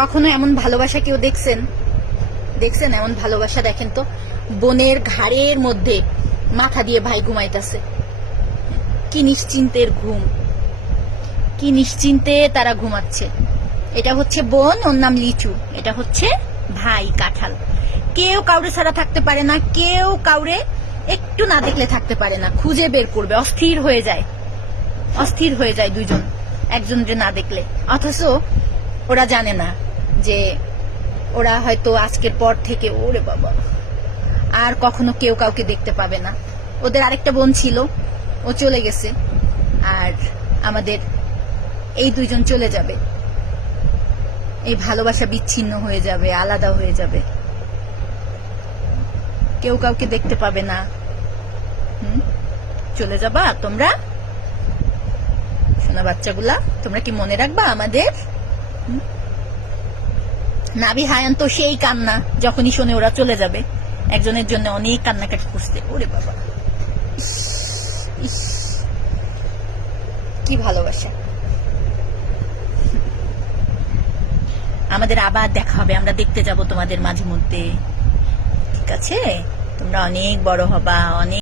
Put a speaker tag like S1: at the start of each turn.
S1: কখনো এমন ভালোবাসা কেউ দেখছেন? দেখছেন এমন ভালোবাসা? দেখেন তো, বোনের ঘাড়ের মধ্যে মাথা দিয়ে ভাই ঘুমাইতেছে। কি নিশ্চিন্তের ঘুম। কি নিশ্চিন্তে তারা ঘুমাচ্ছে। এটা হচ্ছে বোন, ওর নাম লিচু। এটা হচ্ছে ভাই কাঁঠাল। কেউ কাউরে ছাড়া থাকতে পারে না, কেউ কাউরে একটু না দেখলে থাকতে পারে না। খুঁজে বের করবে, অস্থির হয়ে যায়। অস্থির হয়ে যায় দুইজন একজনকে না দেখলে। অথচ ওরা জানে না যে ওরা হয়তো আজকের পর থেকে, ওরে বাবা। আর কখনো কেউ কাউকে দেখতে পাবে না। ওদের আরেকটা বোন ছিল, ও চলে গেছে। আর আমাদের এই দুইজন চলে যাবে। এই ভালোবাসা বিচ্ছিন্ন হয়ে যাবে, আলাদা হয়ে যাবে। কেউ কাউকে দেখতে পাবে না। হুম? চলে যাবা তোমরা? শোনা বাচ্চাগুলা, তোমরা কি মনে রাখবা আমাদের? হুম? নাবি হায়ান তো সেই কান্না যখনই শোনে ওরা চলে যাবে। একজনের জন্য অনেক কান্নাকাটি করতে ওরে বাবা। কি ভালোবাসা। আমাদের আবার দেখা হবে। আমরা দেখতে যাব তোমাদের মাঝে মধ্যে। ঠিক আছে? তোমরা অনেক বড় হবা, অনেক